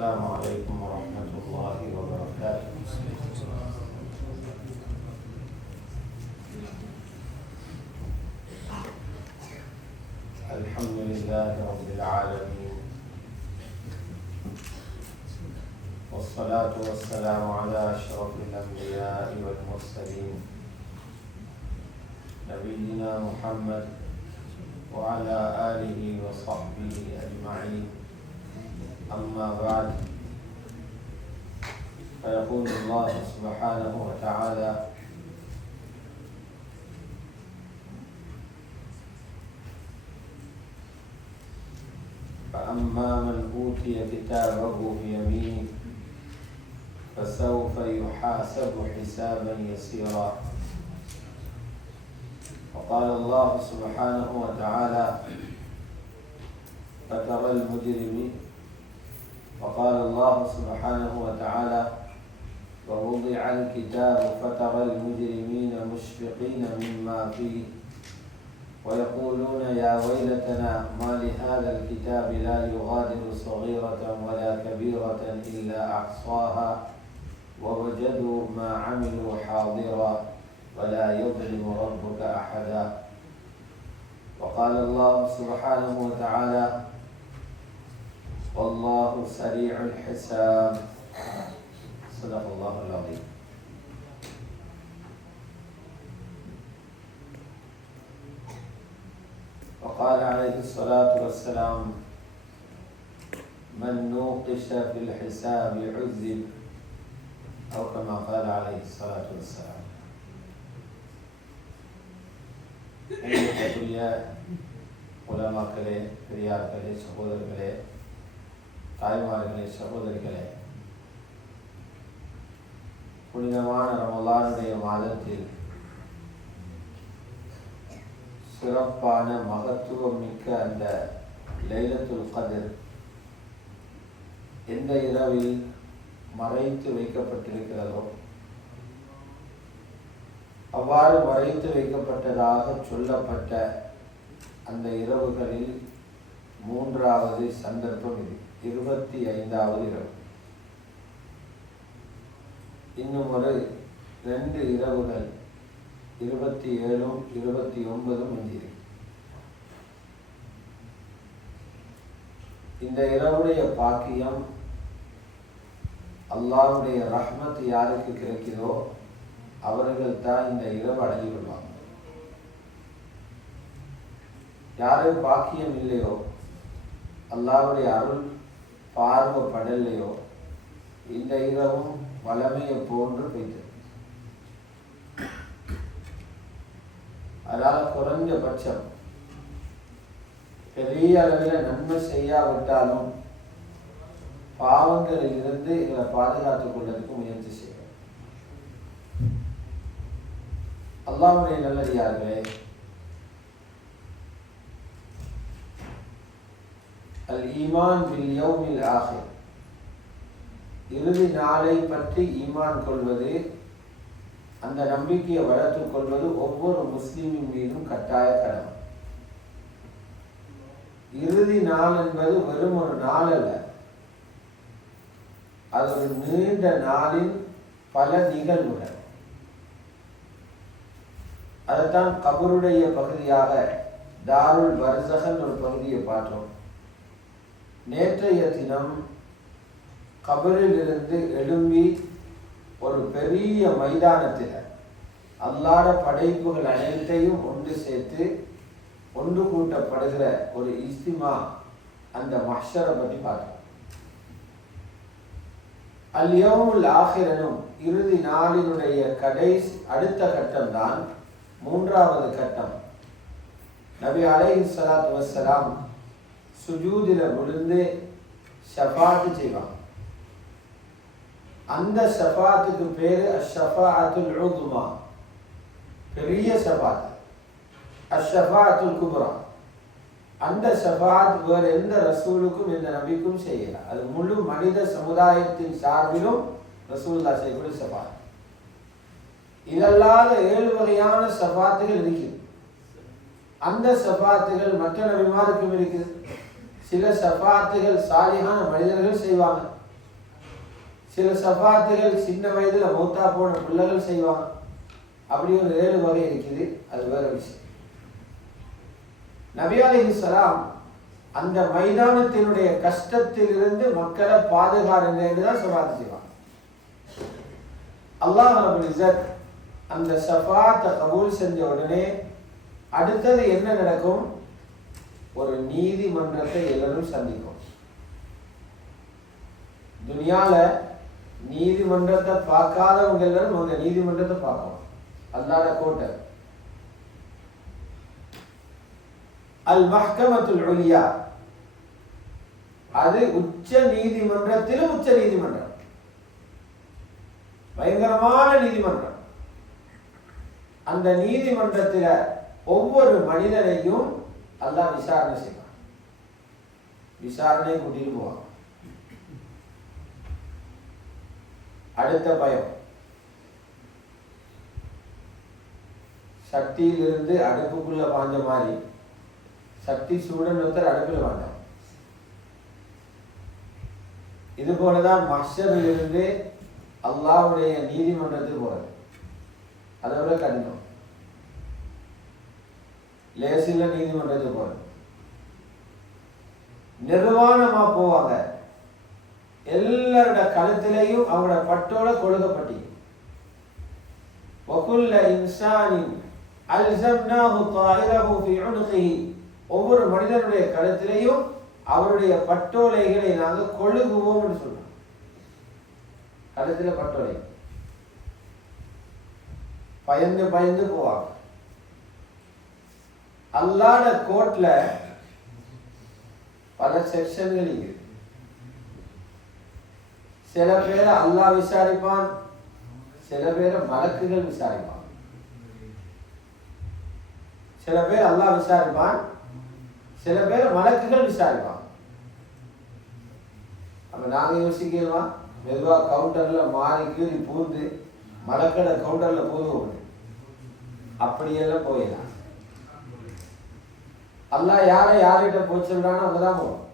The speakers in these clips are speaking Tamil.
السلام عليكم ورحمة الله وبركاته. الحمد لله رب العالمين، والصلاة والسلام على أشرف الأنبياء والمرسلين نبينا محمد وعلى آله وصحبه أجمعين. أما بعد، فيقول الله سبحانه وتعالى: فأما من أوتي كتابه بيمينه فسوف يحاسب حسابا يسيرا. وقال الله سبحانه وتعالى: وقال الله سبحانه وتعالى: ووضع الكتاب فترى المجرمين مشفقين مما فيه ويقولون يا ويلتنا ما لهذا الكتاب لا يغادر صغيرة ولا كبيرة إلا أحصاها ووجدوا ما عملوا حاضرا ولا يظلم ربك أحدا. وقال الله سبحانه وتعالى: والله سريع الحساب. صدق الله العظيم. وقال عليه الصلاة والسلام: من نوقش في الحساب عذب، أو كما قال عليه الصلاة والسلام. உலமாக்களே, பெரியார்களே, சகோதரர்களே, தாய்மார்களே, சகோதரிகளே, புனிதமான ரமலானுடைய மாதத்தில் சிறப்பான மகத்துவம் மிக்க அந்த லைலத்துல் கத்ர் எந்த இரவில் மறைத்து வைக்கப்பட்டிருக்கிறதோ அவ்வாறு மறைத்து வைக்கப்பட்டதாக சொல்லப்பட்ட அந்த இரவுகளில் மூன்றாவது சந்தர்ப்பம் இது, 25வது இரவு. இன்னும் ஒரு 2 இரவுகள் 27ம் 29ம் எஞ்சியிருக்கு. இந்த இரவுடைய பாக்கியம், அல்லாஹ்வுடைய ரஹ்மத் யாருக்கு கிடைக்கிறதோ அவர்கள் தான் இந்த இரவு அடைந்து கொள்வாங்க. யாரும் பாக்கியம் இல்லையோ, அல்லாஹ்வுடைய அருள் பார்வைப்படலையோ, இந்த இரவும் வளமையை போன்று போய்த்தது. அதனால் குறைஞ்சபட்சம் பெரிய அளவில் நன்மை செய்யாவிட்டாலும் பாவங்களில் இருந்து எங்களை பாதுகாத்துக் கொள்வதற்கு முயற்சி செய்யும். அல்லாஹ்வுடைய நல்லடியார்களே, அல் ஈமான் பில் யௌமில் ஆகிர், இறுதி நாளை பற்றி ஈமான் கொள்வது, அந்த நம்பிக்கையை வளர்த்துக் கொள்வது ஒவ்வொரு முஸ்லிமின் மீதும் கட்டாய கடமை. இறுதி நாள் என்பது வெறும் ஒரு நாள் அல்ல, அது ஒரு நீண்ட நாளின் பல நிகழ்வுகள். அதைத்தான் கபருடைய பகுதியாக தாருல் பர்ஸஹ் ஒரு பகுதியை பார்த்தோம். நேற்றைய தினம் கபரில் இருந்து எழும்பி ஒரு பெரிய மைதானத்தில் அல்லாஹ் படைப்புகள் அனைத்தையும் ஒன்று சேர்த்து ஒன்று கூட்டப்படுகிற ஒரு இஸ்திமா, அந்த மஹ்ஷரை பற்றி பார்த்தோம். அல் யௌமுல் ஆகிரனும் இறுதி நாளினுடைய அடுத்த கட்டம் தான் 3வது கட்டம். நபி அலைஹிஸ்ஸலாத்து வஸ்ஸலாம் சுஜூதில விழுந்து ஷஃபாத் செய்வாங்க. அந்த ஷஃபாத்துக்கு பேரு அஷ்ஷஃபாஅத்துல் உதுமா, பெரிய ஷஃபாத். அஷ்ஷஃபாஅத்துல் குப்ரா, அந்த ஷஃபாத் வேறு எந்த ரசூலுக்கும் எந்த நபிக்கும் செய்யல. அது முழு மனித சமுதாயத்தின் சார்பிலும் ரசூலுல்லாஹ் செய்யக்கூடிய ஷஃபாத். இதல்லாத 7 வகையான ஷஃபாத்துகள் இருக்குது. அந்த ஷஃபாத்துகள் மற்ற நபிமாருக்கும் இருக்குது. சில ஷஃபாத்துகள் சாலிஹான மனிதர்கள் செய்வாங்க, சில ஷஃபாத்துகள் சின்ன வயதில் மௌத்தா போன பிள்ளைகள் செய்வாங்க. அப்படி ஒரு 7 வகை இருக்குது, அது வேற விஷயம். நபி அலைஹிஸ்ஸலாம் அந்த மைதானத்தினுடைய கஷ்டத்திலிருந்து மக்களை பாதுகாருங்க என்றுதான் ஷஃபாத் செய்வாங்க. அல்லாஹ் ரப்பல் இஸ்ஸத் அந்த ஷஃபாத்தை கபூல் செஞ்ச உடனே அடுத்தது என்ன நடக்கும்? ஒரு நீதிமன்றத்தை எல்லாரும் சந்திக்கும். துனியால நீதிமன்றத்தை பார்க்காதவங்க எல்லாரும் அந்த நீதிமன்றத்தை பார்க்கணும். அல்லாஹ்ட கோட்டை அல் மஹ்கமத்துல் உலியா, அது உச்ச நீதிமன்றத்திலும் உச்ச நீதிமன்றம், பயங்கரமான நீதிமன்றம். அந்த நீதிமன்றத்தில் ஒவ்வொரு மனிதனையும் அல்லாஹ் விசாரணை செய்வான். விசாரணை கூட்டிட்டு போவான். அடுத்த பயம், சக்தியிலிருந்து அடுப்புக்குள்ள பாஞ்ச மாதிரி சக்தி சூடன் ஒருத்தர் அடுப்பில் வாண்டான். இது போலதான் மஹ்ஷரிலிருந்து அல்லாஹ்வுடைய நீதிமன்றத்துக்கு போறது. அதை விட கடினம். லேசில நீதிமன்றத்துக்கு போறது நிர்வாணமா போவாங்க. எல்லாரோட கழுத்திலையும் அவங்களோட பட்டோட கொடுக்கப்பட்டி وَكُلَّ إِنسَانٍ أَلْزَمْنَاهُ طَائِرَهُ فِي عُنُقِهِ, ஒவ்வொரு மனிதனுடைய கழுத்திலையும் அவருடைய பட்டோலைகளை நாங்கள் கொழுகுவோம் என்று சொல்றோம். கழுத்துல பட்டோலை பயந்து பயந்து போவாங்க. அல்லாஹ்ட கோர்ட்ல பல செக்ஷன்கள் இருக்கு. சில பேரை அல்லாஹ் விசாரிப்பான், சில பேரை மலக்குகள் விசாரிப்பான். சில பேர் அல்லாஹ் விசாரிப்பான், சில பேரை மலக்குகள் விசாரிப்பான். அப்ப நாங்க யோசிக்கிறோமா, மெதுவா கவுண்டர்ல மாறி கீறி பூந்து மலக்கடை கவுண்டர்ல பூதுவோம், அப்படியெல்லாம் போயிடலாம். அல்லாஹ் யாரை யார்கிட்ட போய் சொல்றானோ அங்கதான் போகணும்.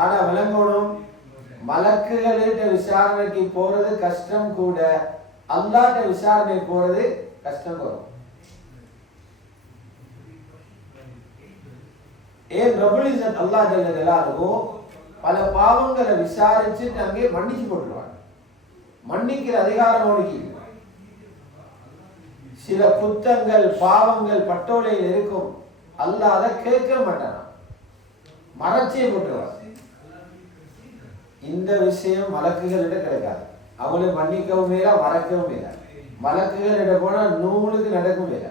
ஆனா விளங்கணும், மலக்குகளிட்ட விசாரணைக்கு போறது கஷ்டம் கூட, அல்லாஹ்ட்ட விசாரணை போறது கஷ்டம் வரும். ஏன் ரப்புல் இஸ்ஸத் அல்லாஹ் ஜல்ல ஜலாலுஹு பல பாவங்களை விசாரிச்சுட்டு அங்கே மன்னிச்சு போட்டுருவாங்க. மன்னிக்கிற அதிகாரம் அவனுக்கு. சில குத்தங்கள் பாவங்கள் பட்டோலையில் இருக்கும், அல்லாஹ் அதை கேட்க மாட்டான், மறைச்சே போட்டுருவான். இந்த விஷயம் மலக்குகளிட கிடைக்காது. அவங்களை மன்னிக்கவும் மேல மறக்கவும் மேல. மலக்குகளிட போனா நூலுக்கு நடக்கும் மேல.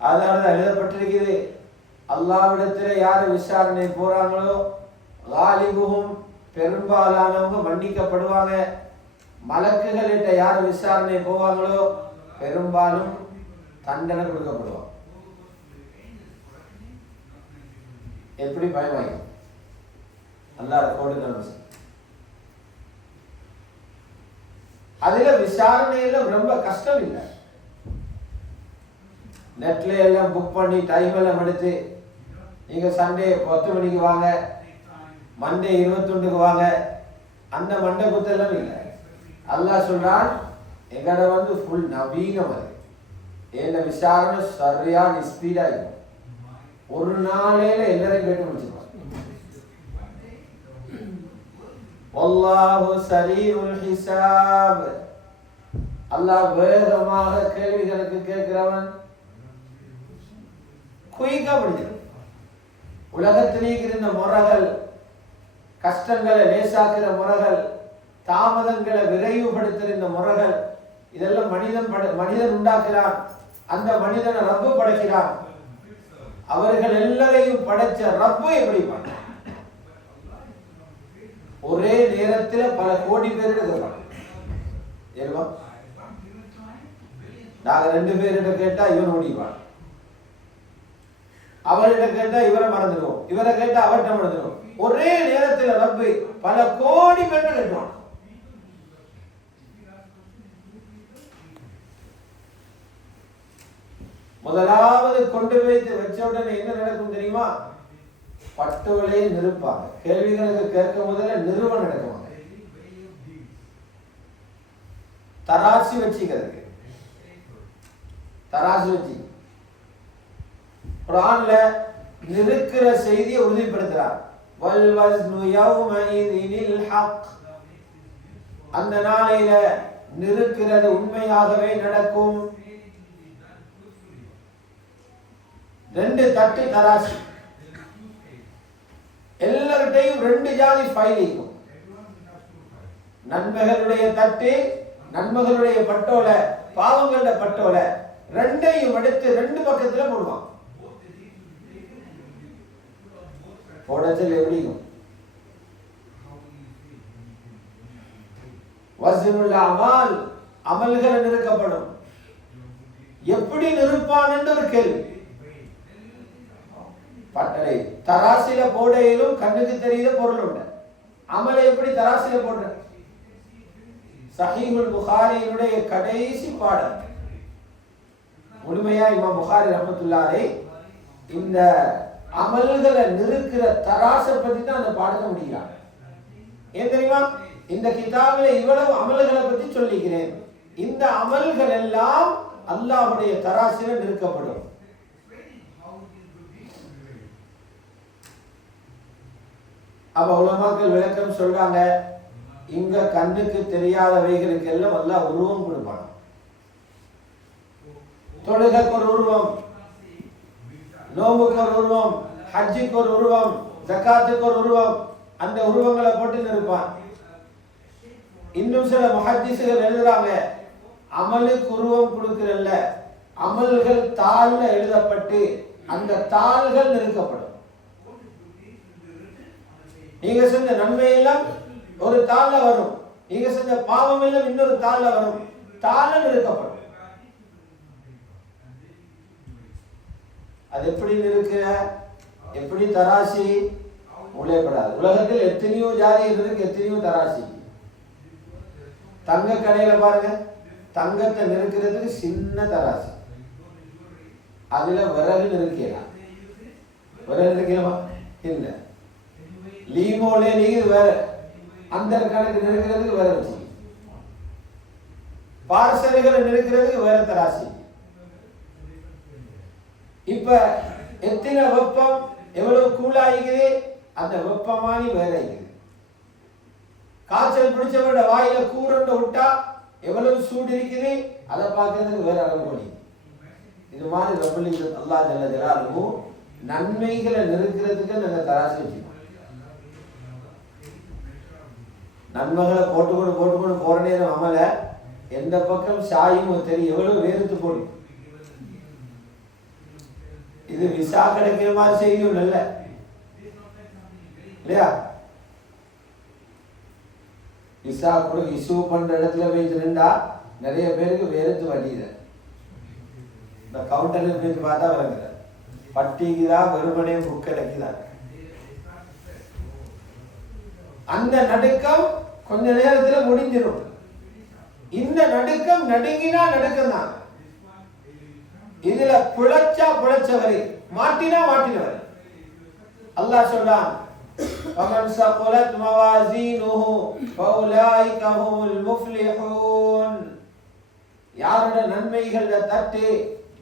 அதனாலதான் எழுதப்பட்டிருக்கிறது, அல்லாஹ்விடத்துல யாரு விசாரணை போறாங்களோ காலிபுகும், பெரும்பாலானவங்க மன்னிக்கப்படுவாங்க. மலக்குகளிட்ட யாரு விசாரணை போவாங்களோ பெரும்பாலும் தண்டனை கொடுக்கப்படுவாங்க. எப்படி பயமாயி அல்லாஹ் கோடுகள். அதுல விசாரணையில ரொம்ப கஷ்டம் இல்லை. நெட்ல எல்லாம் புக் பண்ணி டைம் எல்லாம் எடுத்து நீங்க சண்டே 10 மணிக்கு வாங்க, மண்டே 21க்கு வாங்க, அந்த மண்டை குத்தெல்லாம் இல்லை. அல்லாஹ் சொல்றான், எங்கட ஃபுல் நவீனம். அது என்ன விசாரணை சரியான ஸ்பீடா இருக்கும். ஒரு நாளையில எல்லாரையும் கேட்டு முடிச்சிருவாங்க. வல்லாஹு ஸரீஉல் ஹிசாப், அல்லாஹ் வேகமாக கேள்விகளுக்கு கேட்கிறவன். குயிக்கா முடிஞ்சிடும். உலகத்திலே இருந்த முறைகள், கஷ்டங்களை லேசாக்குற முறைகள், தாமதங்களை விரைவுபடுத்துகிற முறைகள், இதெல்லாம் மனிதன் உண்டாக்குறான். அந்த மனிதனை ரப்பு படைக்கிறான். அவர்கள் எல்லாரையும் படைச்ச ரப்பு எப்படி பண்ண ஒரே நேரத்தில் பல கோடி பேர் நாங்க 2 பேர்கிட்ட கேட்டா இவன் ஓடிவான், அவர்கிட்ட கேட்டா இவரை மறந்துடுவோம், இவரை கேட்டா அவர்கிட்ட மறந்துடுவோம். ஒரே நேரத்தில் ரப்பு பல கோடி பேர் கேட்டுவான். முதலாவது கொண்டு வைத்து வச்ச உடனே என்ன நடக்கும் தெரியுமா? பட்டோலையே நிறுப்பாங்க. கேள்விகளுக்கு கேட்க முதல்ல நிறுவ நடக்குவாங்க. தராசி வச்சுக்கிறதுக்கு தராசு வச்சு குர்ஆன்ல நிறுக்கிற செய்தியை உறுதிப்படுத்துறார். வல் வஸ்னு யௌமஇதில் ஹக், அந்த நாளையில நிறுக்கிறது உண்மையாகவே நடக்கும். 2 தட்டு தராசி, எல்லார்கிட்டையும் 2 ஜாதி ஃபைல் இருக்கும். நன்மைகளுடைய தட்டு, நன்மைகளுடைய பட்டோல, பாவங்களோட பட்டோல, 2ஐயும் எடுத்து 2 பக்கத்துல போடுவான். போடச்சல் எப்படியும் வஸ்னுல் அமால், அமல்கள் நிறுக்கப்படும். எப்படி நிறுப்பான் என்று ஒரு கேள்வி. பட்டறை தராசில போடையிலும் கண்ணுக்கு தெரியுத பொருள் உண்டு. அமலை எப்படி தராசில போடுற? சஹீஹுல் புகாரியினுடைய கடைசி பாடம் முழுமையா இமாம் புகாரி ரஹ்மத்துல்லாஹி அலைஹி இந்த அமல்களை நிறுக்கிற தராசை பத்தி தான் அந்த பாடத்தை முடிக்கிறாங்க. ஏன் தெரியுமா? இந்த கிதாபில் இவ்வளவு அமல்களை பத்தி சொல்லிக்கிறேன். இந்த அமல்கள் எல்லாம் அல்லாஹ்வுடைய தராசில நிறுக்கப்படும். அப்ப உலமாக்கள் விளக்கம் சொல்றாங்க, இங்க கண்ணுக்கு தெரியாதவைகளுக்கு எல்லாம் அல்லாஹ் உருவம் கொடுப்பான். தொழுகைக்கு ஒரு உருவம், நோம்புக்கு ஒரு உருவம், ஹஜ்ஜுக்கு ஒரு உருவம், ஜகாத்துக்கு ஒரு உருவம், அந்த உருவங்களை போட்டு நிற்பான். இன்னும் சில முஹத்திஸ்கள் எழுதுறாங்க, அமலுக்கு உருவம் கொடுக்கிறல்ல, அமல்கள் தாள்ல எழுதப்பட்டு அந்த தாள்கள் நிறுக்கப்படும். நீங்க செஞ்ச நன்மை எல்லாம் ஒரு தாள்ல வரும், நீங்க செஞ்ச பாவம் எல்லாம் இன்னொரு தாள்ல வரும், தாள்ல நிறுக்கப்படும். அது எப்படி நிறுக்க, எப்படி தராசி உழைப்படாது. உலகத்தில் எத்தனையோ ஜாதி இருக்கு, எத்தனையோ தராசி. தங்க கடையில பாருங்க, தங்கத்தை நிறுக்கிறதுக்கு சின்ன தராசி, அதுல விறகு நிறுக்கலாம். விறகு நிறுக்கலாமா? இல்ல. லீமோலே நீங்க வேற, அந்த கணக்கு நிறுக்கிறதுக்கு வேற வச்சு, பார்சல்களை நிறுக்கிறதுக்கு வேற தராசி. இப்ப எத்தனை வெப்பம் எவ்வளவு கூலாயிக்குது, அந்த வெப்பமானி வேற இருக்குது. காய்ச்சல் பிடிச்சவரோட வாயில கூரண்ட விட்டா எவ்வளவு சூடு இருக்குது, அதை பார்க்கறதுக்கு வேற அளவு. இது மாதிரி ரப்பல் இஸ்ஸத் அல்லாஹ் ஜல்ல ஜலாலுஹு நன்மைகளை நிறுக்கிறதுக்கு நாங்கள் தராசி வச்சுக்கோம். நன்மைகளை போட்டுக்கொண்டு போற நேரம் அமல எந்த பக்கம் சாயும் தெரியும், எவ்வளவு வேறுத்து போடும். இது விசா கிடைக்கிற மாதிரி செய்தியும் நல்ல இல்லையா? விசா கூட இஷ்யூ பண்ற இடத்துல போய் நின்றா நிறைய பேருக்கு வேறுத்து வழியில இந்த கவுண்டர்ல போய் பார்த்தா விளங்குற பட்டிக்குதான் வெறுமனே புக் கிடைக்குதான். அந்த நடுக்கம் கொஞ்ச நேரத்துல முடிஞ்சிடும். இந்த நடுக்கம் நடுங்கினா நடுக்கம் தான். இதுல புழைச்சா புழைச்சவரை, மாட்டினா மாட்டினவர். அல்லாஹ் சொல்றான், وَمَنْ ثَقُلَتْ مَوَازِينُهُ فَأُولَٰئِكَ هُمُ الْمُفْلِحُونَ. யாரோட நன்மைகள தட்டு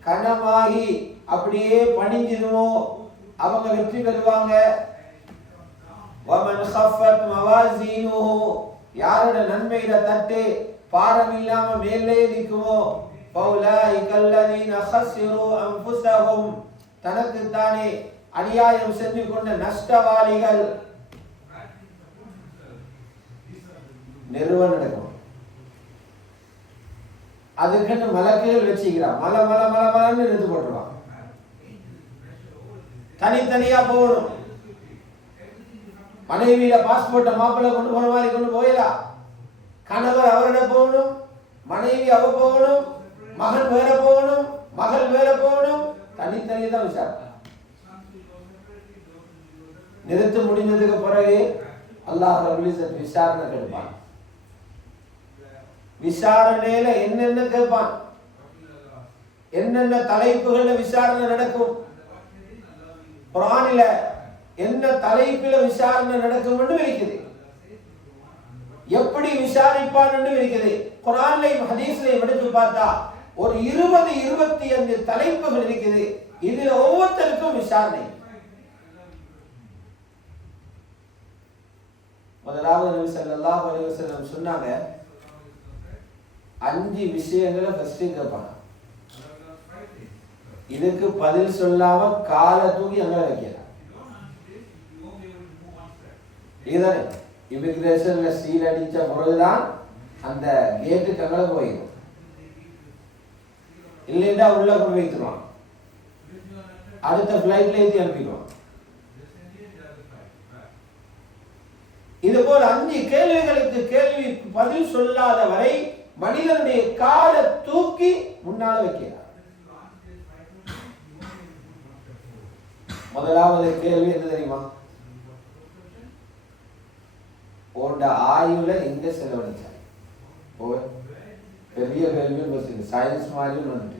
கனமாகி அப்படியே பணிஞ்சிருமோ அவங்க வெற்றி பெறுவாங்க. وَمَنْ خَفَّتْ مَوَازِينُهُ யாரோட நன்மைகள தட்டு பாரம் இல்லாம மேலே நிக்குமோ فَأُولَٰئِكَ الَّذِينَ خَسِرُوا أَنفُسَهُمْ தனக்கு தானே அநியாயம் செஞ்சு கொண்ட நஷ்டவாளிகள். நிறுவனம் நடக்கும். அதுக்குன்னு மலக்குகள் வச்சுக்கிறான், மலை மலை மலை மலைன்னு நிறுத்து போட்டுருவான். தனித்தனியா போகணும். மனைவியில பாஸ்போர்ட்டை மாப்பிள்ளை கொண்டு போன மாதிரி கொண்டு போயிடலாம். கணவர் அவரிட போகணும், மனைவி அவ போகணும், மகன் வேற போகணும், மகள் வேற போகணும். தனித்தனி தான் விசாரணை. நிறுத்து முடிஞ்சதுக்கு பிறகு அல்லாஹ் ரப்பல் இஸ்ஸத் விசாரணை கேட்பான். விசாரணையில என்னென்ன கேட்பான், என்னென்ன தலைப்புகள்ல விசாரணை நடக்கும். குர்ஆனில என்ன தலைப்பில விசாரணை நடக்கும் என்று இருக்குது, எப்படி விசாரிப்பான் என்று இருக்குது. குர்ஆன்லையும் ஹதீஸ்லையும் எடுத்து பார்த்தா ஒரு 20-25 தலைப்புகள் இருக்குது. இதுல ஒவ்வொருத்தருக்கும் விசாரணை. முதலாவது நபி ஸல்லல்லாஹு அலைஹி வஸல்லம் சொன்னாங்க, 5 விஷயங்களை ஃபர்ஸ்ட் கேட்பாங்க. இதுக்கு பதில் சொல்லாம காலை தூக்கி அங்க வைக்கலாம். இதுதானே இமிகிரேஷன்ல சீல் அடிச்ச பிறகுதான் அந்த கேட்டுக்கு அங்கே போயிடும். இல்லைன்னா உள்ள கொண்டு வைத்துருவான், அடுத்த பிளைட்ல ஏற்றி அனுப்பிடுவான். இது போல 5 கேள்விகளுக்கு கேள்வி பதில் சொல்லாத வரை மனிதனுடைய காலை தூக்கி முன்னால வைக்கிறார். முதலாவது கேள்வி என்ன தெரியுமா? உன்னோட ஆயுள எங்க செலவழிச்சாய்? பெரிய கேள்வி, சயின்ஸ் மாதிரி வந்துட்டு.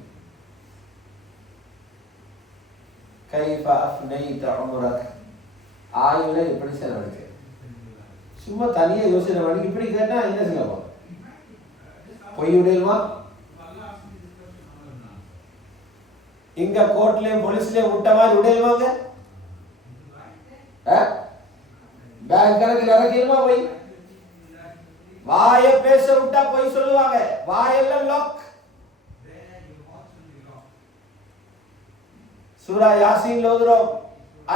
கைஃப அஃப்னைத உம்ரக், ஆயுள எப்படி செலவழிச்ச? சும்மா தனியா யோசனை பண்ணி இப்படி கேட்டா என்ன சொல்லலாம்? பொய் விடலுமா? இங்க கோர்ட்லயும் போலீஸ்லயும் விட்ட மாதிரி விடலுமாங்க? பேங்க் கணக்கில் இறக்கிடுமா போய்? வாய பேச விட்டா போய் சொல்லுவாங்க, வாயெல்லாம் லாக். சூரா யாசீன் ஓதுறோம்,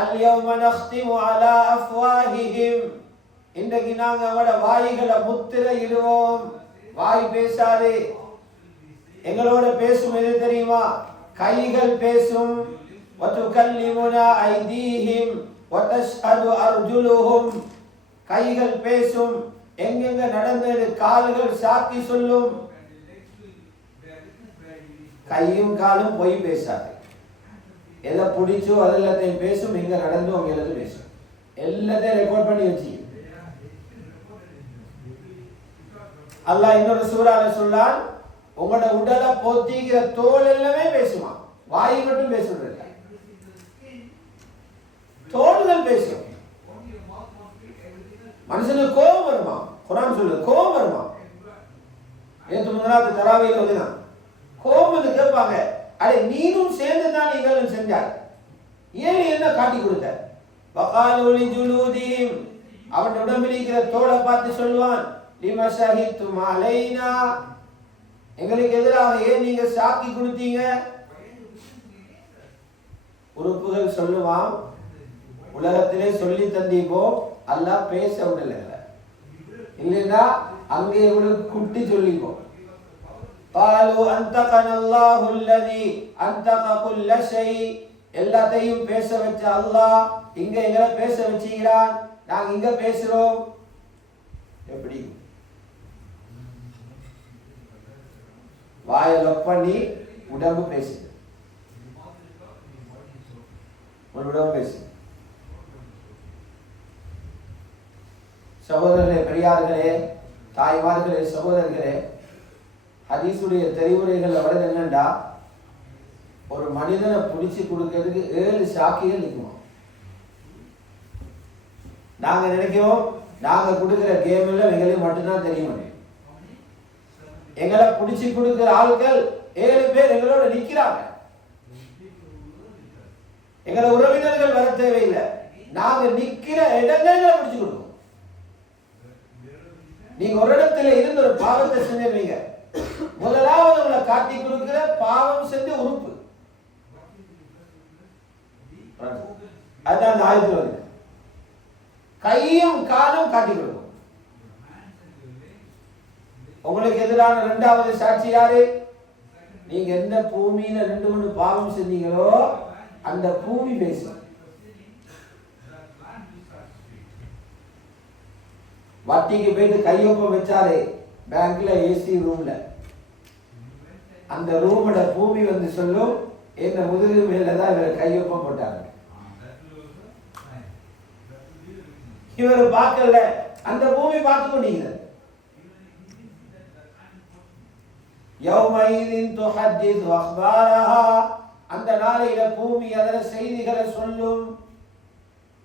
அல்யௌம நக்திமு அலா அஃப்வாஹிஹிம், இன்றைக்கு நாங்க அவட வாய்களை முத்திரை இடுவோம். வாய் பேசாது. எங்களோட பேசும் எது தெரியுமா? கைகள் பேசும். வதுகல்லிமுனா ஐதீஹிம் வதஷ்ஹது அர்ஜுலுஹும், கைகள் பேசும். எங்கெங்க நடந்தது கால்கள் சாட்சி சொல்லும். கையும் காலும் பொய் பேசாது. எதை பிடிச்சோ அது எல்லாத்தையும் பேசும். எங்க நடந்தோ அங்க எல்லாத்தையும் பேசும். எல்லாத்தையும் ரெக்கார்ட் பண்ணி வச்சு அல்லாஹ் இன்னொரு சூறால சொன்னான், உங்களோட உடலை போத்திக்கிற தோல் எல்லாமே பேசுமா, வாய் மட்டும் பேசுறது இல்லை. தோள்கள் பேசும். மனுஷனுக்கு கோபம் வருமா? குர்ஆன் சொல்லுது கோபம் வருமா? நேற்று முன்னாடி தராவியில் ஓதினா கோபம் வந்து கேட்பாங்க, அடே நீனும் சேர்ந்து தான் நீங்கள் செஞ்சாய், ஏன் என்ன காட்டி கொடுத்த? வகாலு லிஜுலூதிஹிம், அவன் உடம்பில் இருக்கிற தோலை பார்த்து சொல்வான், லிமா ஷஹிதும் அலைனா, எங்களுக்கு எதிராக ஏன் நீங்க சாக்கி கொடுத்தீங்க? உறுப்புகள் சொல்லுவான், உலகத்திலே சொல்லி தந்தீப்போ அல்லாஹ் பேச விடல, இல்லைன்னா அங்கே உங்களுக்கு குட்டி சொல்லிப்போ. قالوا أنطقنا الله الذي أنطق كل شيء, எல்லாத்தையும் பேச வச்ச அல்லாஹ் இங்க எங்களை பேச வச்சுக்கிறான், நாங்க இங்க பேசுறோம். எப்படி? வாயை லொக் பண்ணி உடம்பு பேசுது, உடம்பு பேசு. சகோதரர்களே, பெரியார்களே, தாய்மார்களே, சகோதரர்களே, ஹதீஸுடைய தெரிவுரைகள் வருது என்னண்டா, ஒரு மனிதனை பிடிச்சு கொடுக்கிறதுக்கு 7 சாக்கிகள் நிற்குமா. நாங்க நினைக்கிறோம் நாங்க கொடுக்கிற கேம்ல எங்களுக்கு மட்டும்தான் தெரியும். எங்களை பிடிச்சு கொடுக்கிற ஆட்கள் 7 பேர் எங்களோட நிக்கிறாங்க. எங்களை உறவினர்கள் வர தேவையில்லை, நாங்க நிக்கிற இடங்களை பிடிச்சு கொடுக்கணும். நீங்க ஒரு இடத்துல இருந்து ஒரு பாவத்தை செஞ்சிருவீங்க, முதலாவது உங்களை காட்டி கொடுக்கிற பாவம் செஞ்ச உறுப்பு அதான் ஆயத்துல வருது. கையும் காலும் காட்டி கொடுக்கும். உங்களுக்கு எதிரான 2வது சாட்சி யாரு? நீங்க எந்த பூமியில 2 பாவம் செஞ்சீங்களோ அந்த பூமி பேசும். வட்டிக்கு போயிட்டு கையொப்பம் வச்சாரு பேங்க்ல ஏசி ரூம்ல, அந்த ரூமோட பூமி வந்து சொல்லும், என்ன முதுகு மேலதான் இவர் கையொப்பம் போட்டாங்க. இவர் பார்க்கல, அந்த பூமி பார்த்து கொண்டீங்க. யௌமைதின் துஹத்திஸ் அக்பாரஹா, அந்த நாளையில பூமி அதர செய்திகளை சொல்லும்.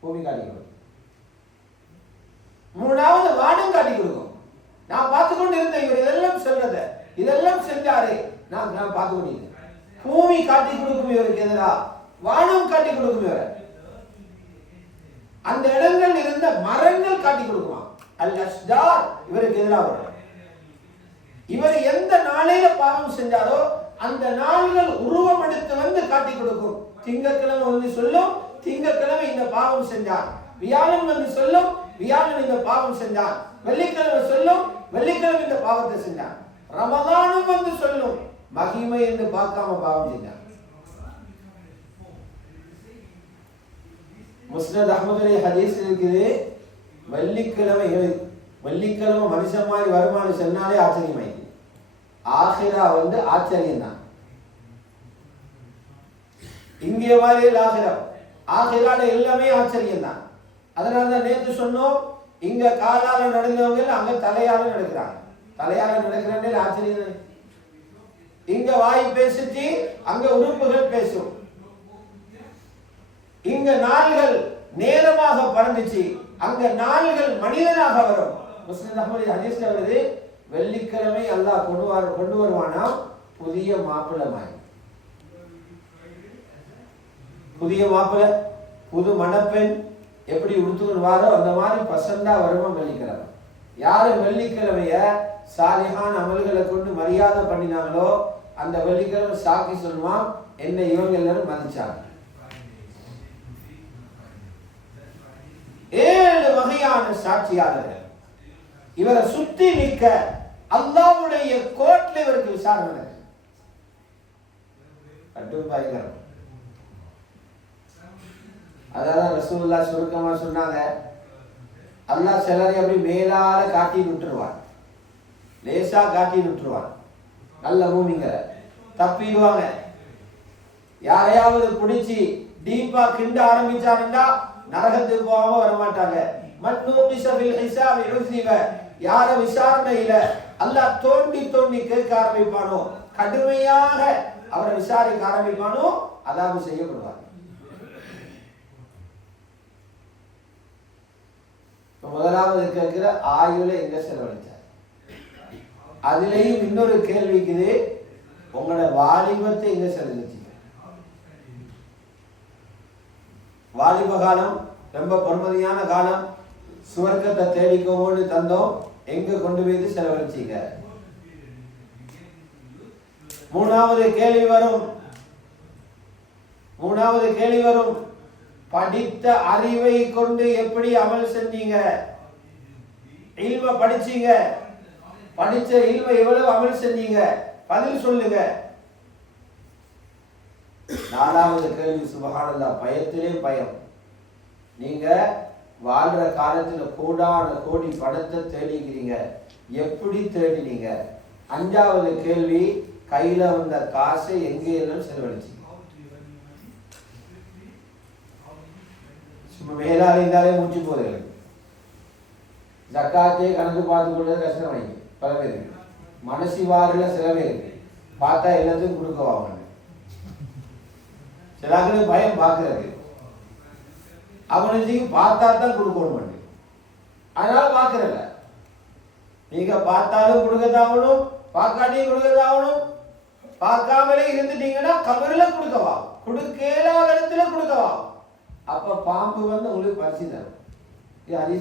பூமி காட்டி கொடுக்கும். மூணாவது வானம் காட்டி கொடுக்கும். நான் பார்த்து கொண்டு இருந்தேன், இவர் இதெல்லாம் சொல்றத இதெல்லாம் செஞ்சாரு, நான் பார்த்து கொண்டிருந்தேன். பூமி காட்டி கொடுக்கும் இவருக்கு எதிரா, வானம் காட்டி கொடுக்கும் இவரை. அந்த இடங்கள் இருந்த மரங்கள் காட்டி கொடுக்குமா, அல் அஷ்ஜார் இவருக்கு எதிராக வரும். இவர் எந்த நாளையில பாவம் செஞ்சாரோ அந்த நாள்கள் உருவம் எடுத்து வந்து காட்டி கொடுக்கும். திங்கட்கிழமை வந்து சொல்லும், திங்கட்கிழமை இந்த பாவம் செஞ்சார். வியாழன் வந்து சொல்லும், வியாழன் இந்த பாவம் செஞ்சான். வெள்ளிக்கிழமை சொல்லும், வெள்ளிக்கிழமை இந்த பாவத்தை செஞ்சான். ரமதானும் வந்து சொல்லும், மகிமை என்று பார்க்காம பாவம் செஞ்சான். முஸ்னத் அஹ்மதுடைய ஹதீஸ் இருக்குது, வெள்ளிக்கிழமை மனுஷன் மாதிரி வருமானம் சொன்னாலே ஆச்சரியமாயிருக்கு. ஆகிரா வந்து ஆச்சரியம் தான். இங்கே மாதிரி ஆகிரால எல்லாமே ஆச்சரியம் தான். அதனால தான் நேற்று சொன்னோம், இங்க காலால நடந்தவங்க அங்க தலையால நடக்கிறாங்க. தலையால நடக்கிறாங்க ஆச்சரியம். இங்க வாய் பேசிச்சு, அங்க உறுப்புகள் பேசும். இங்க நாள்கள் நேரமாக பறந்துச்சு, அங்க நாள்கள் மனிதனாக வரும். முஸ்லிம் அஹ்மது ஹதீஸ்ல வருது, வெள்ளிக்கிழமை அல்லாஹ் கொண்டு வருவானா புதிய மாப்பிள்ளை மாதிரி. புதிய மாப்பிள்ளை, புது மணப்பெண் எப்படி உடுத்துவாரோ அந்த மாதிரி பசந்தா வருமா வெள்ளிக்கிழமை. யாரு வெள்ளிக்கிழமைய சாலிஹான் அமல்களை கொண்டு மரியாதை பண்ணினாங்களோ அந்த வெள்ளிக்கிழமை சாக்கி சொல்லுவான், என்னை இவங்க எல்லாரும் மதிச்சாங்க. 7 வகையான சாட்சியாளர்கள் இவரை சுத்தி நிற்க அல்லாஹ்வுடைய கோர்ட்ல இவருக்கு விசாரணை நடக்குது. கடும் பயங்கரம். அதான் ரசூலுல்லாஹ் சுருக்கமா சொன்னாங்க, அல்லாஹ் சிலரை அப்படி மேலால காட்டி விட்டுருவான், லேசா காட்டி விட்டுருவான். நல்ல மூமிங்களை தப்பிடுவாங்க. யாரையாவது பிடிச்சி டீப்பா கிண்ட ஆரம்பிச்சாருன்னா நரகத்துக்கு போகாம வரமாட்டாங்க. யார விசாரணையில அல்லாஹ் தோண்டி தோண்டி கேட்க ஆரம்பிப்பானோ, கடுமையாக அவரை விசாரிக்க ஆரம்பிப்பானோ, அதாவது செய்யப்படுவார். முதலாவது கேட்கிற ஆயுளை எங்க செலவழிச்சார். அதுலயும் இன்னொரு கேள்விக்குது, உங்களோட வாலிபத்தை எங்க செலவழிச்சீங்க. வாலிப காலம் ரொம்ப பொறுமதியான காலம், சுவர்க்கத்தை தேடிக்கோன்னு தந்தோம், எங்க கொண்டு போய் செலவழிச்சீங்க. மூணாவது கேள்வி வரும், படித்த அறிவை கொண்டு எப்படி அமல் செஞ்சீங்க. இல்ம படிச்சீங்க, படிச்ச இல்ம எவ்வளவு அமல் செஞ்சீங்க, பதில் சொல்லுங்க. நாலாவது கேள்வி சுபஹானல்லாஹ், பயத்திலே பயம். நீங்க வாழ்ற காலத்துல கோடான கோடி பணத்தை தேடிக்கிறீங்க, எப்படி தேடினீங்க. அஞ்சாவது கேள்வி, கையில வந்த காசை எங்கே எல்லாம் செலவழிச்சீங்க. சும்மா மேலாளிந்தாலே மூச்சு போகுது. ஜக்காத்தே கணக்கு பார்த்து கொண்டது கஷ்டம் வாங்கி பல பேருக்கு. மனசி வாரில சில பேருக்கு பார்த்தா எல்லாத்தையும் கொடுக்க வாங்க. சிலாக்களுக்கு பயம் பார்க்கறது, அவனுக்கு பார்த்தா தான் கொடுக்கணும். அதனால பார்க்கறல. நீங்க பார்த்தாலும் கொடுக்கதாகணும், பார்க்காட்டியும் கொடுக்கதாகணும். பார்க்காமலே இருந்துட்டீங்கன்னா கபரில் கொடுக்கவா, கொடுக்கலாத இடத்துல கொடுக்கவா. அப்ப பாம்பு வந்து உங்களுக்கு பரிசு தரும். இது அதிக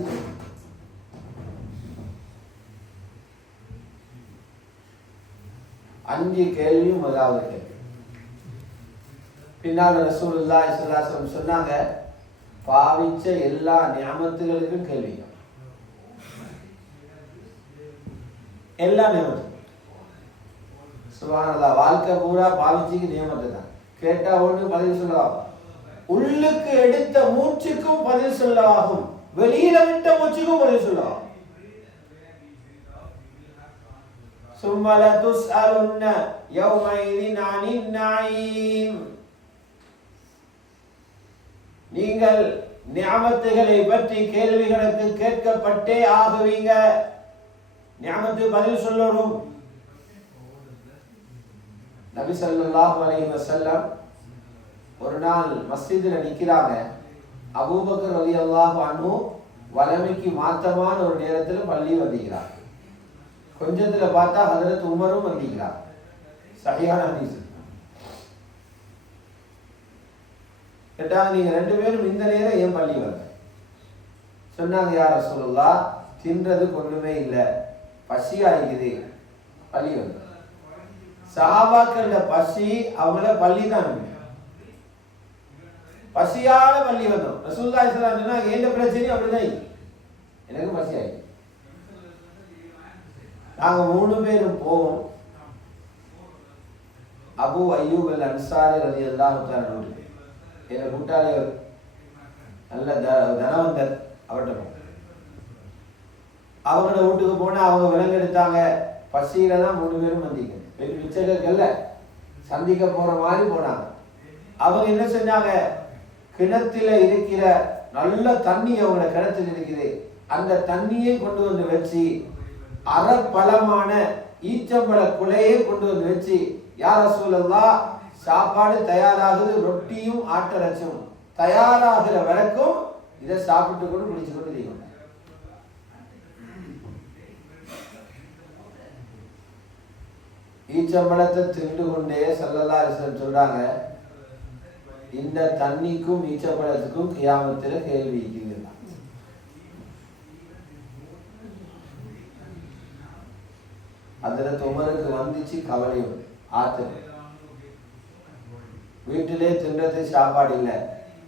5 கேள்வியும் முதலாவது கேள்வி. பின்னால் ரசூலுல்லாஹி ஸல்லல்லாஹு அலைஹி வஸல்லம் சொன்னாங்க, பாவிச்ச எல்லா நியமத்துகளுக்கும் கேள்வி. எல்லா நியமத்தும் சுப்ஹானல்லாஹ், வாழ்க்கை பூரா பாவிச்சுக்கு நியமத்து தான். கேட்டா ஒன்று பதில் சொல்லலாம். உள்ளுக்கு எடுத்த மூச்சுக்கும் பதில் சொல்லவாகும், வெளியில விட்ட மூச்சுக்கும் பதில் சொல்லவாகும். சும்மல துஸ்அலுன்ன யௌமைதின் அனின் நஈம். நீங்கள் நியமத்துகளை பற்றி கேள்விகளுக்கு கேட்கப்பட்டே ஆகுவீங்க. நியமத்து பதில் சொல்லணும். நபி ஸல்லல்லாஹு அலைஹி வஸல்லம் ஒரு நாள் மஸ்ஜிதில் நிற்கிறாங்க. அபூபக்கர் ரலியல்லாஹு அன்ஹு வளமைக்கு மாற்றமான ஒரு நேரத்தில் பள்ளி வந்திக்கிறார். கொஞ்சத்துல பார்த்தா ஹஜ்ரத் உமரும் வந்திக்கிறார். சஹீஹான ஹதீஸ். கேட்டாங்க, நீங்க ரெண்டு பேரும் இந்த நேரம் ஏன் பள்ளி வந்த? சொன்னாங்க, யா ரசூலுல்லாஹ், தின்றதுக்கு ஒண்ணுமே இல்லை, பசியாயிக்குது, பள்ளி வந்து. சஹாபாக்கள பசி அவங்கள பள்ளி தான், பசியால பள்ளி வந்தோம். ரசூலுல்லாஹி ஸல்லல்லாஹு அலைஹி வஸல்லம் ஏண்ட பிரச்சனை அப்படிதான், எனக்கு பசி ஆயிடுச்சு. நாங்க 3 பேரும் போவோம். அபு அய்யூப் அல் அன்சாரி ரலியல்லாஹு தஆலா அன்ஹு, என் கூட்டாளி நல்ல தனவந்தர், அவர்கிட்ட போவோம். அவங்களோட வீட்டுக்கு போனா அவங்க விலங்கெடுத்தாங்க. பசியில தான் 3 பேரும் வந்தீங்க, மிச்சகல்ல சந்திக்க போற மாதிரி போனாங்க. அவங்க என்ன செஞ்சாங்க, கிணத்துல இருக்கிற நல்ல தண்ணி அவங்கள கிணத்துல இருக்குது, அந்த தண்ணியை கொண்டு வந்து வச்சு அரை பழமான ஈச்சம்பழ குலையை கொண்டு வந்து வச்சு, யா ரசூலல்லாஹ், சாப்பாடு தயாராகுது, ரொட்டியும் ஆட்டரச்சும் தயாராகிற வரைக்கும் இதை சாப்பிட்டு கொண்டு குடிச்சு கொண்டு இருக்கணும். ஈச்சம்பழத்தை தின்று கொண்டே ஸல்லல்லாஹு அலைஹி வஸல்லம் சொல்றாங்க, இந்த தண்ணிக்கும் ஈச்சம்பழத்துக்கும் கியாமத்தில் கேள்வி இருக்குது. அதில் உமருக்கு வந்துச்சு கவலையும் ஆத்திரம். வீட்டிலே தின்றது சாப்பாடு இல்லை,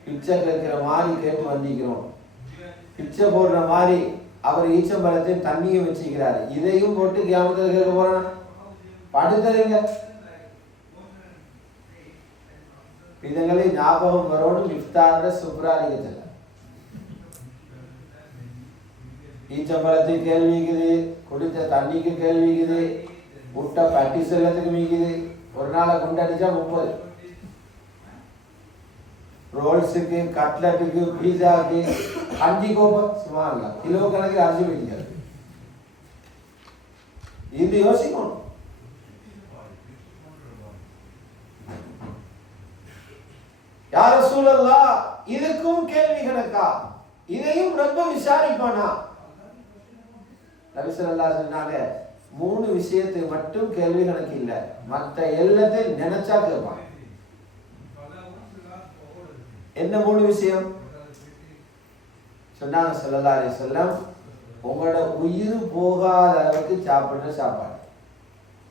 பிச்சை கேட்கிற மாதிரி கேட்டு வந்திக்கிறோம். பிச்சை போடுற மாதிரி அவர் ஈச்சம்பழத்தையும் தண்ணியும் வச்சுக்கிறாரு, இதையும் போட்டு கியாமத்தில் கேட்க போறான். படுத்தருங்க, இதங்களை ஞாபகம் வரணும். இஃப்தார சுப்ராலிக்கு ஈச்சம்பழத்தை கேள்விக்குது, குடித்த தண்ணிக்கு கேள்விக்குது, முட்டை பட்டி செல்லத்துக்கு மீக்குது. ஒரு நாளை கொண்டாடிச்சா 30, ரோல்ஸுக்கு, கட்லட்டுக்கு, பீஸாவுக்கு 5 கோப்பை சும்மா இல்லை, கிலோ கணக்கு அரிசி வைக்கிறது. இது யோசிக்கணும். யா ரசூலல்லாஹ், இதுக்கும் கேள்வி கணக்கா? இதையும் ரொம்ப விசாரிப்பானா? நபி ஸல்லல்லாஹு அலைஹி சொன்னாங்க, 3 விஷயத்தை மட்டும் கேள்வி கணக்கு இல்லை, மற்ற எல்லாத்தையும் நினைச்சா கேட்பான். என்ன 3 விஷயம் சொன்னாங்க ஸல்லல்லாஹு அலைஹி வஸல்லம்? உங்களோட உயிர் போகாத அளவுக்கு சாப்பிடுற சாப்பாடு,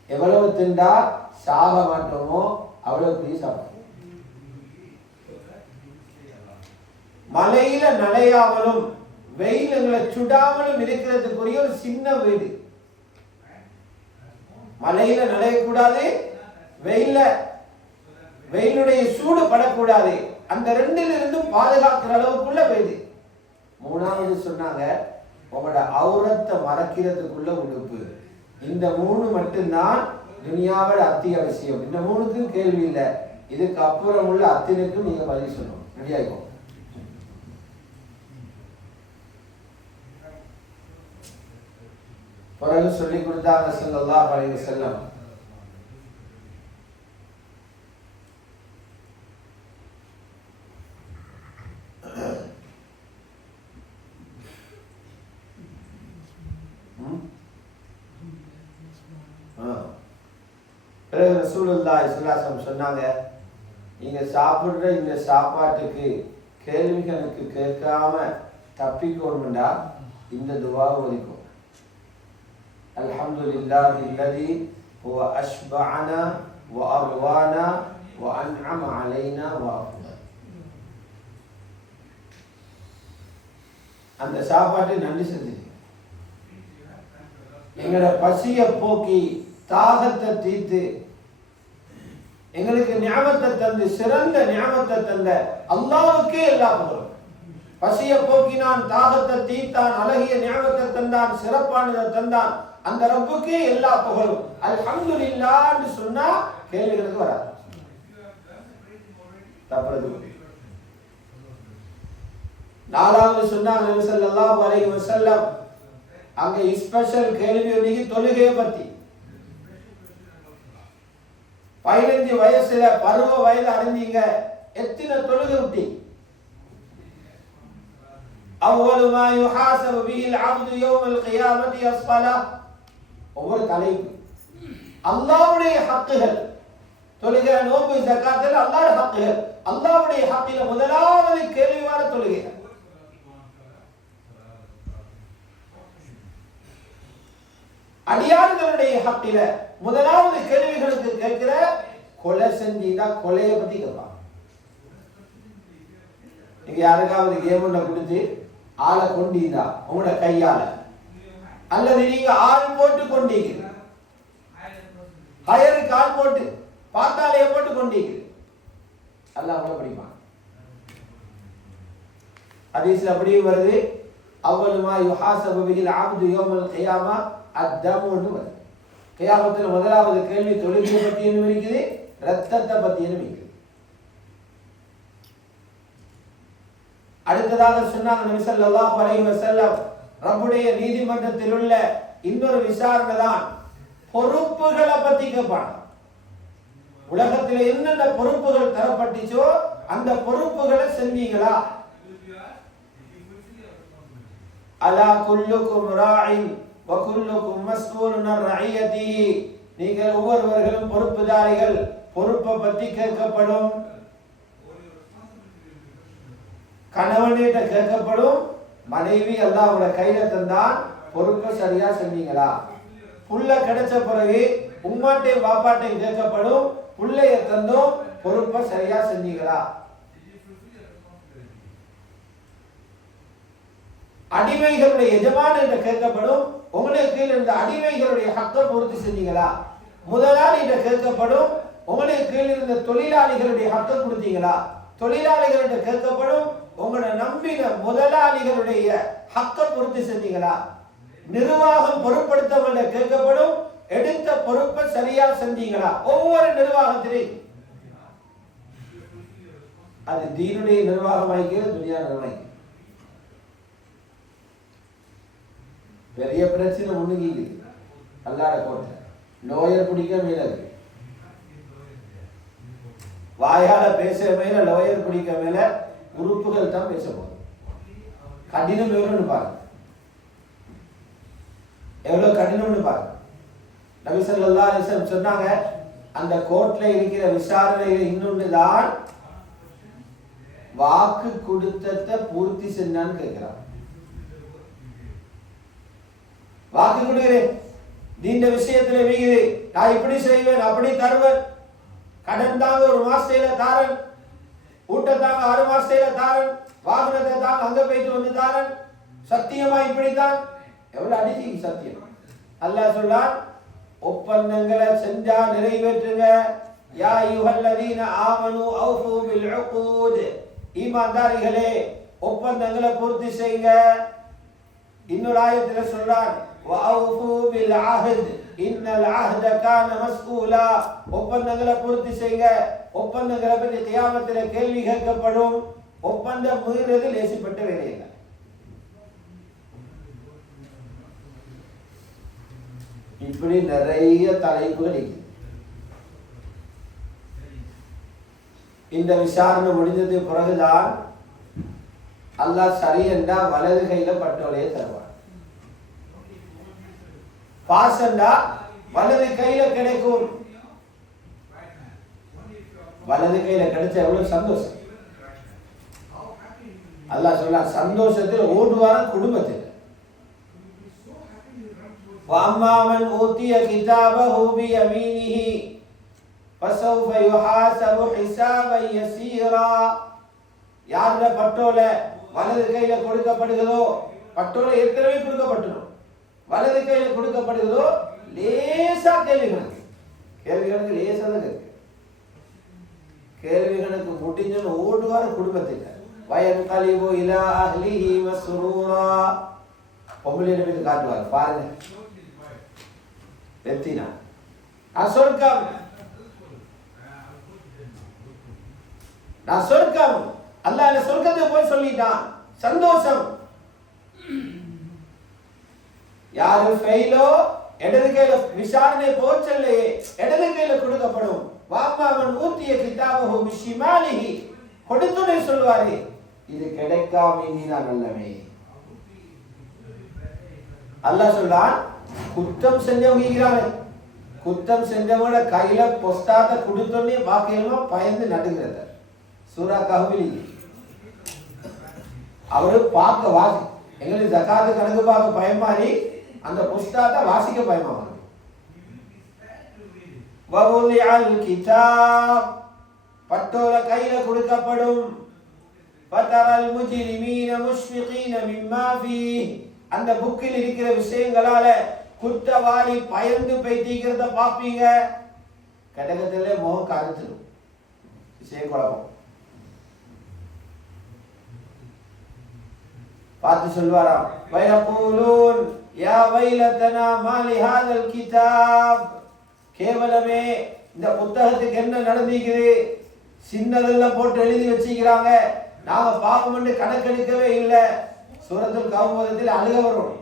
எவ்வளவு திண்டா சாக மாட்டோமோ அவ்வளவு சாப்பாடு. மலையில நனையாமலும் வெயில்களை சுடாமலும் இருக்கிறதுக்குரிய ஒரு சின்ன வீடு. மலையில நனையக்கூடாது, வெயிலுடைய சூடு படக்கூடாது, அந்த 2லிருந்து பாதுகாக்கிற அளவுக்குள்ள வீடு. 3வது சொன்னாங்க, உங்களோட அவுரத்தை மறைக்கிறதுக்குள்ள உடுப்பு. இந்த 3 மட்டும்தான் துனியாவோட அத்தியாவசியம். இந்த 3க்கும் கேள்வி இல்லை. இதுக்கு அப்புறம் உள்ள அத்தினுக்கும் நீங்க பதில் சொல்லணும். ரெடியாகும். பிறகு சொல்லிக் கொடுத்தாங்க ஸல்லல்லாஹு அலைஹி வஸல்லம், பிறகு ரசூலுல்லாஹி ஸல்லல்லாஹு அலைஹி வஸல்லம் சொன்னாங்க, நீங்க சாப்பிடுற இந்த சாப்பாட்டுக்கு கேள்விகளுக்கு கேட்காம தப்பிக்கணும்டா இந்த துஆவை ஓதிக்கோ. அல்ஹம்துலில்லாஹி அல்லதி ஹுவ அஷ்பஅனா வ அர்வானா வ அன்அம அலைனா வ அஃதல். அந்த சாப்பாட்டை நன்றி செஞ்சு எங்களோட பசியை போக்கி தாகத்தை தீர்த்து எங்களுக்கு ஞாபகத்தை தந்து சிறந்த ஞாபகத்தை தந்த அல்லாஹ்வுக்கே எல்லா புகழும். பசியை போக்கினான், தாகத்தை தீர்த்தான், அழகிய ஞாபகத்தை தந்தான், சிறப்பானதை தந்தான், அந்த ரப்புக்கே எல்லா புகழும். அல்ஹம்துலில்லாஹ்னு சொன்னா கேள்விகளுக்கு வராது. தப்பறது. 4வது சொன்னாங்க நபி ஸல்லல்லாஹு அலைஹி வஸல்லம், அங்க ஸ்பெஷல் கேள்வி ஒன்றைக்கு தொழுகையை பத்தி. 15 வயசுல பருவ வயது அடைஞ்சீங்க, எத்தனை தொழுகை விட்டீங்க? அவ்வளவு மா யுஹாஸபு பிஹில் அப்து யௌமல் கியாமத்தி அஸ்ஸலாஹ். ஒவ்வொரு தலைப்பு அல்லாஹ்வுடைய ஹக்குகள். தொழுகை, நோன்பு, ஜகாத்தில் அல்லாஹ்வுடைய ஹக்குகள். அல்லாஹ்வுடைய ஹக்கில முதலாவது கேள்விவான தொழுகை. அடியார்களுடைய ஹக்கில முதலாவது கேள்விகளுக்கு கேட்கிற கொலை செஞ்சீங்கன்னா கொலையை பத்தி கேட்பாங்க. நீங்க யாருக்காவது கேமண்ட கொடுத்து ஆளை கொண்டீங்களா உங்களோட கையால, அல்லது நீங்க ஆள் போட்டு கொண்டீங்க, ஹயருக்கு ஆள் போட்டு பாத்தாலைய போட்டு கொண்டீங்க, அல்லாஹ் அவ்வளவு படிப்பான். ஹதீஸ்ல அப்படியே வருது, அவ்வளவு மா யுஹாஸபு பிஹில் அப்து யௌமல் கியாமா அத்தமுன்னு வருது. கியாமத்தில் முதலாவது கேள்வி தொழுகையை பத்தி என்ன இருக்குது, ரத்தத்தை பத்தி என்ன இருக்குது. அடுத்ததாக சொன்னாங்க நபி ஸல்லல்லாஹு அலைஹி வஸல்லம், ரப்புடைய நீதிமன்றத்தில் உள்ள இன்னொரு விசாரணை தான் பொறுப்புகளை பத்தி கேட்பாங்க. உலகத்தில் என்னென்ன பொறுப்புகள் தரப்பட்டுச்சோ அந்த பொறுப்புகளை செஞ்சீங்களா? அலா குல்லுக்கும் ராயின் வ குல்லுக்கும் மஸ்ஊலுன் அன் ரஇயத்திஹி. நீங்கள் ஒவ்வொருவர்களும் பொறுப்புதாரிகள், பொறுப்பை பற்றி கேட்கப்படும். கணவனிட்ட கேட்கப்படும், மனைவி அல்லாஹ்வோட கையில தந்தான் பொறுப்பை சரியா செஞ்சீங்களா? புள்ள கிடைச்ச பிறகு உம்மாட்டையும் பாப்பாட்டையும் கேட்கப்படும், புள்ளைய தந்தோம் பொறுப்பை சரியா செஞ்சீங்களா? அடிமைகளுடைய எஜமான கேட்கப்படும், உங்களுக்கு கீழ் இருந்த அடிமைகளுடைய ஹக்கை பூர்த்தி செஞ்சீங்களா? முதலாளி கேட்கப்படும், உங்களுக்கு கீழ் இருந்த தொழிலாளிகளுடைய ஹக்கை கொடுத்தீங்களா? தொழிலாளிகளிட கேட்கப்படும், உங்களை நம்பின முதலாளிகளுடைய ஹக்கை பூர்த்தி செஞ்சீங்களா? நிர்வாகம் பொறுப்படுத்தவங்க கேட்கப்படும், எடுத்த பொறுப்பை சரியா செஞ்சீங்களா? ஒவ்வொரு நிர்வாகத்திலையும் அது தீனுடைய நிர்வாகம் ஆகிக்கிறது, துனியா நிர்வாகம். பெரிய பிரச்சனை ஒண்ணுங்க, அல்லாட கோட்டை லோயர் பிடிக்க மேல இருக்கு, வாயால பேச மேல லோயர் பிடிக்க மேல உறுப்புகள் தான் பேச போகுது. கடினம் எவ்வளவுன்னு பாருங்க, எவ்வளவு கடினம்னு பாருங்க. நபி ஸல்லல்லாஹு அலைஹி வஸல்லம் சொன்னாங்க, அந்த கோர்ட்ல இருக்கிற விசாரணையில இன்னொன்று தான் வாக்கு கொடுத்ததை பூர்த்தி செஞ்சான்னு கேட்கிறான். வாக்கு கொடுக்கிறேன், இந்த விஷயத்துல வீங்குது, நான் இப்படி செய்வேன், அப்படி தருவேன், கடன் தாங்க 1 மாசத்துல தாரன், ஊட்ட தாங்க 6 மாசத்துல தாரன், வாகனத்தை தாங்க அங்க போயிட்டு வந்து தாரன், சத்தியமா இப்படித்தான். எவ்வளவு அடிச்சீங்க சத்தியம். அல்லாஹ் சொல்றான், ஒப்பந்தங்களை செஞ்சா நிறைவேற்றுங்க. யா அய்யுஹல்லதீன ஆமனு அவ்ஃபு பில் உகூத். ஈமான்தாரிகளே ஒப்பந்தங்களை பூர்த்தி செய்யுங்க. இன்னொரு ஆயத்துல சொல்றான், வஅவ்ஃபு பில் அஹ்த் இன்னல் அஹ்த கான மஸ்ஊலா. ஒப்பந்தங்களை பூர்த்தி செய்யுங்க. ஒப்பந்தங்களை பற்றி கியாமத்திலே கேள்வி கேட்கப்படும். ஒப்பந்தம் மீறுறது லேசிப்பட்ட வேலை இல்லை. இப்படி நிறைய தலைப்புகள் இருக்கு. இந்த விசாரணை முடிஞ்சது பிறகுதான் அல்லாஹ் சரி என்றா வலது கையில பட்டோலையே தருவான். பாசண்டா வலது கையில கிடைக்கும். வலது கையில கிடைச்ச எவ்வளவு சந்தோஷம். அல்லாஹ் சொல்ல, சந்தோஷத்தில் ஓடுவார குடும்பத்தில். وَأَمَّا مَنْ أُوتِيَ كِتَابَهُ بِيَمِينِهِ فَسَوْفَ يُحَاسَبُ حِسَابًا يَسِيرًا. யாருடைய பட்டோலை வலது கையில கொடுக்கப்படுகிறதோ, பட்டோலை ஏற்கனவே கொடுக்கப்பட்டோம், வலது கையில கொடுக்கப்படுகிறதோ லேசா கேள்விகளுக்கு லேசா தான் இருக்கு. கேள்விகளுக்கு முடிஞ்சு ஓடுவார குடும்பத்தில். வயன்கலிபு இலா அஹ்லிஹி மஸ்ரூரா. பொம்பளை நபி காட்டுவார் பாருங்க, வெத்தினா சொர்க்கம், நான் சொர்க்கம், அல்லாஹ் என்ன சொர்க்கத்துக்கு போய் சொல்லிட்டான், சந்தோஷம். யாரு ஃபெயிலோ இடது கையில விசாரணை போச்சல்லையே இடது கையில கொடுக்கப்படும். வாமாமன் ஊத்திய கிதாபஹு பிஷிமாலிஹி, கொடுத்துனே சொல்வாரே, இது கிடைக்காம நீ நான் நல்லவே அல்லாஹ் சொல்றான், குற்றம் செஞ்சவங்க குற்றம் செஞ்சவங்கள கையில பொஸ்தாத கொடுத்தோன்னே வாக்கியமா பயந்து நடுங்கிறத சூரா கஹ்ஃபில். அவரு பார்க்க வாசி எங்களுக்கு ஜகாத்து கணக்கு பார்க்க பயமாறி அந்த புஸ்தாத்தை வாசிக்க பயமாவாங்க. வவுலிஅல் கிதாப், பட்டோல கையில கொடுக்கப்படும். ஃபதரல் முஜ்ரிமீன முஷ்ஃபிகீன மிம்மா ஃபீஹ், அந்த புக்கில் இருக்கிற விஷயங்களால குற்றவாளி பயந்து போய்த்திக்கிறத பாப்பீங்க. கடகத்திலே முகம் கருத்துடும், விஷயம் குழப்பம். பார்த்து சொல்வாராம், வயகூலூன் யா வைலதனா மா லிஹாதல் கிதாப், கேவலமே இந்த புத்தகத்துக்கு என்ன நடந்திருக்குது, சின்னதெல்லாம் போட்டு எழுதி வச்சிக்கிறாங்க, நாம பாவம் கணக்கெடுக்கவே இல்லை. சூரத்துல் கஹ்ஃபில் அழுக வரும்.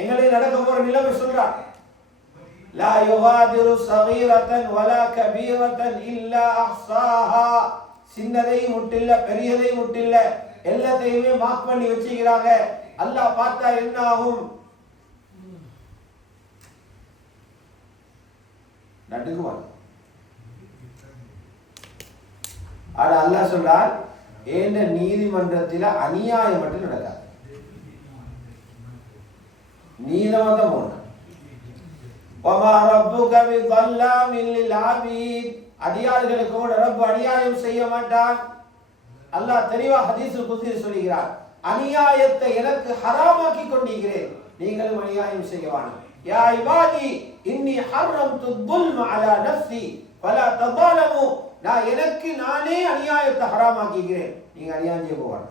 எங்களுக்கு நடக்க போற நிலைமை சொல்றான். லா யுகாதிரு ஸகீரத்தன் வலா கபீரத்தன் இல்லா அஹ்ஸாஹா, சின்னதையும் முட்டில்ல பெரியதையும் முட்டில்ல எல்லாத்தையுமே மார்க் பண்ணி வச்சிக்கிறாங்க. அல்லாஹ் பார்த்தா என்ன ஆகும்? நடுங்குவான். ஆனா அல்லாஹ் சொல்றான், ஏண்ட நீதிமன்றத்தில் அநியாயம் மட்டும் நடக்காது, நீதமா தான் போன. வமா ரப்புக பிظல்லாமில் லில்ஆபீத், அடியார்களுக்கு ரப்பு அநியாயம் செய்ய மாட்டான். அல்லாஹ் தெளிவா ஹதீஸுல் குத்ஸில் சொல்கிறார், அநியாயத்தை எனக்கு ஹராமாக்கி கொண்டிருக்கிறேன், நீங்களும் அநியாயம் செய்ய வேண்டாம். யா இபாதி இன்னி ஹர்ரம்து ظுல்ம அலா நஃப்ஸி ஃபலா தظالمு, நான் எனக்கு நானே அநியாயத்தை ஹராமாக்கிக்கிறேன், நீங்க அநியாயம் செய்ய போவாங்க.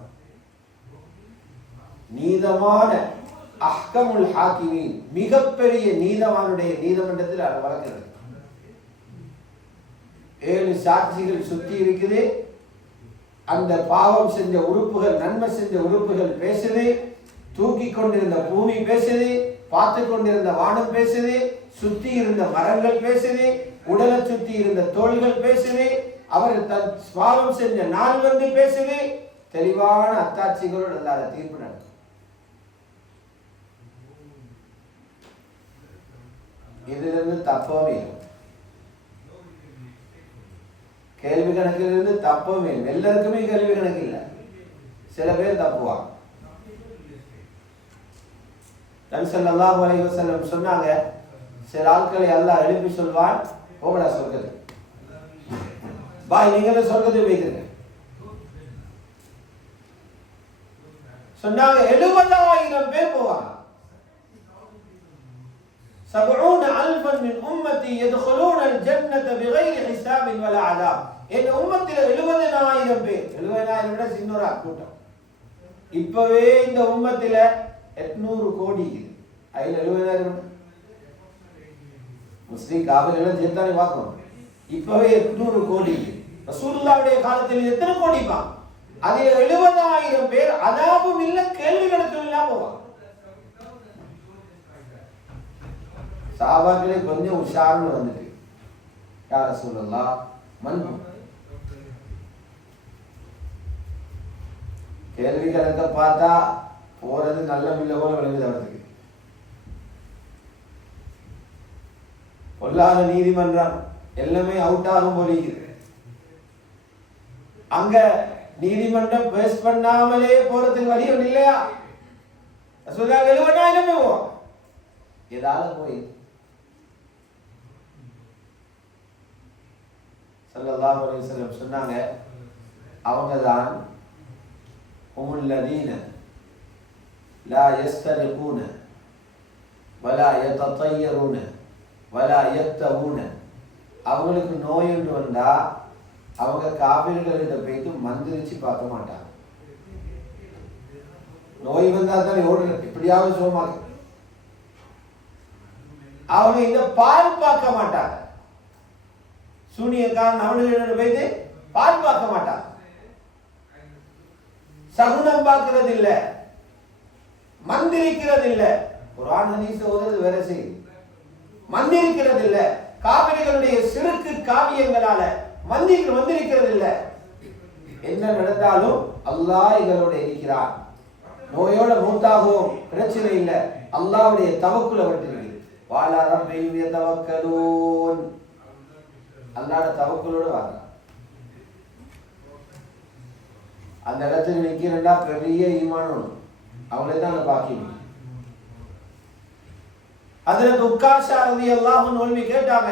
நீதமான அஹ்கமுல் ஹாக்கிமீன், மிகப்பெரிய நீதவானுடைய நீதிமன்றத்தில் அது வழக்கிறது. 7 சாட்சிகள் சுத்தி இருக்குது. அந்த பாவம் செஞ்ச உறுப்புகள் நன்மை செஞ்ச உறுப்புகள் பேசுது, தூக்கி கொண்டிருந்த பூமி பேசுது, பார்த்து கொண்டிருந்த வானம் பேசுது, சுத்தி இருந்த மரங்கள் பேசுது, உடலை சுத்தி இருந்த தோள்கள் பேசுது, அவர் தன் பாவம் செஞ்ச நாள் வந்து பேசுது. தெளிவான அத்தாட்சிகளோடு அல்லாத தீர்ப்பு நடக்கும். இதிலிருந்து தப்பவே இல்லை, கேள்வி கணக்கிலிருந்து தப்பவே இல்லை. எல்லாருக்குமே கேள்வி கணக்கு இல்லை, சில பேர் தப்புவாங்க. நபி ஸல்லல்லாஹு அலைஹி வஸல்லம் சொன்னாங்க, சில ஆட்களை அல்லாஹ் எழுப்பி சொல்வான், போகடா சொர்க்கத்துக்கு, பாய் நீங்களே சொர்க்கத்துக்கு வைக்கிறீங்க சொன்னாங்க. 70,000 பேர் போவாங்க. 70,000 மின் உம்மத்தி يدخلون الجنة بغير حساب ولا عذاب. இந்த உம்மத்தில 70,000 பேர், 70,000 விட சின்னொரு கூட்டம். இப்பவே இந்த உம்மத்தில 800 கோடி இருக்குது. அதுல 70,000 முஸ்லிம் காபிர்கள் சேர்த்தானே பார்க்கணும். இப்பவே 800 கோடி. ரசூலுல்லாஹ்வுடைய காலத்தில் எத்தனை கோடிப்பா? அதில் 70,000 பேர் அதாபும் இல்லை கேள்வி கணக்கும் இல்லாம போவாங்க. சஹாபாக்களே கொஞ்சம் உஷார்னு வந்துட்டு, யா ரசூலல்லாஹ் மன், கேள்வி கணக்க பார்த்தா போறது நல்ல மில்ல போல விளங்குது. அவருக்கு பொல்லாத நீதிமன்றம் எல்லாமே அவுட் ஆகும் போலிக்குது. அங்க நீதிமன்றம் பேஸ் பண்ணாமலே போறதுக்கு வழி ஒண்ணு இல்லையா? ரசூலுல்லாஹ் 70,000 போவோம், ஏதாவது போய் ஸல்லல்லாஹு அலைஹி வஸல்லம் சொன்னாங்க, அவங்க தான் ஹுமுல்லதீன லா யஸ்தரிகூன வலா யததய்யரூன வலா யக்தவூன. அவங்களுக்கு நோய் என்று வந்தா அவங்க காபிர்களிட போயிட்டு மந்திரிச்சு பார்க்க மாட்டாங்க. நோய் வந்தா தானே ஓடுற, இப்படியாவது சோமாங்க. அவங்க இந்த பால் பார்க்க மாட்டாங்க. சூனியக்காரன் அவனுக்கு போயிட்டு பால் பார்க்க மாட்டாங்க. சகுனம் பார்க்கிறது இல்ல, மந்திரிக்கிறது இல்ல. குர்ஆன் ஹதீஸ் ஓதுறது வேற செய்தி, மந்திரிக்கிறது இல்ல. காபிர்களுடைய சிறுக்கு காவியங்களால மந்திரிக்கிறது இல்ல. என்ன நடந்தாலும் அல்லாஹ் எங்களோட இருக்கிறார், நோயோட மூத்தாகவும் பிரச்சனை இல்லை. அல்லாஹ்வுடைய தவக்குல விட்டுருக்கு. வாலா ரப்பிஹிம் யதவக்கலூன், அல்லாஹ்வுடைய தவக்குலோட வாங்க. அந்த இடத்துல நிக்கிறண்டா பெரிய ஈமான் அவங்களே தான் பாக்கி. ஹஜ்ரத் உக்காஷா ரலியல்லாஹு அன்ஹு கேட்டாங்க,